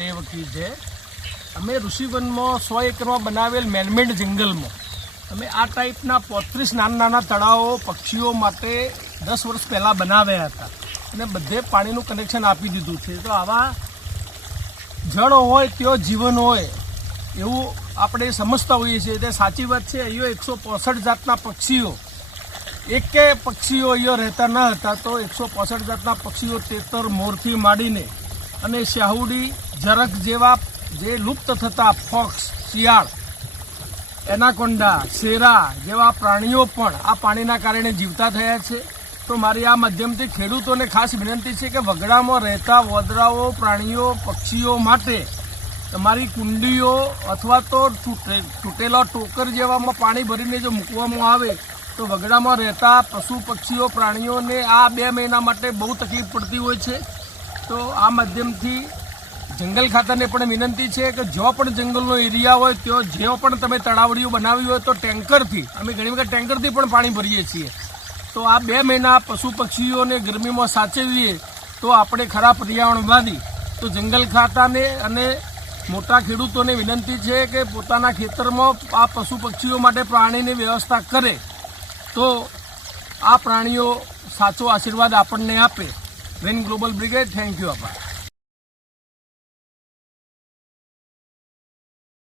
देव की जय। अमे ऋषिवन में 100 एकड़ में बनावेल मैनमेड जंगल में अमे आ टाइपना 35 नाना तळावो पक्षीओ माटे 10 वर्ष पहला बनाव्या हता अने बधे पाणीनुं कनेक्शन आपी दीधुं छे। तो आवा जल होय त्यो जीवन होय एवुं आपणे समजता होईए छीए। ते साची वात छे। अहींयो 165 जातना पक्षीओ एके पक्षीओ अहींयो रहता न हता तो 165 जातना पक्षीओ तेतर मोरथी माडीने अने शाहुडी जरक जेवा जे लुप्त थता फॉक्स शियाळ एनाकोंडा शेरा जेवा प्राणीओ पण आ पाणीना कारणे जीवता थया छे। तो मारी आ माध्यमथी खेडूतोने खास विनंती छे के वगडामां रहता वदराओ प्राणीओ पक्षीओ माटे तमारी कुंडीओ अथवा तो तूटेला टोकर जेवामां पाणी भरीने जो मूकवामां आवे तो वगडामां रहता पशु पक्षीओ प्राणीओने आ 2 महीना माटे बहु तकलीफ पड़ती होय छे। तो आ माध्यमथी जंगल खाताने पण विनंती है कि जो पण जंगलनो एरिया होय त्यो जो पण तमे तळावड़ीओ बनावी होय तो टेंकरथी अमे घणी वखत टेंकरथी पण पाणी भरीए छीए। तो आ 2 महीना पशु पक्षीओने गरमीमां साचवीए तो आपणे खरा पर्यावरणवादी। तो जंगल खाताने अने मोटा खेडूतोने विनंती है कि पोताना खेतरमां आ पशु पक्षीओ माटे प्राणीनी व्यवस्था करे तो आ प्राणीओ साचो आशीर्वाद आपणने आपे। Rain global brigade, thank you आपा।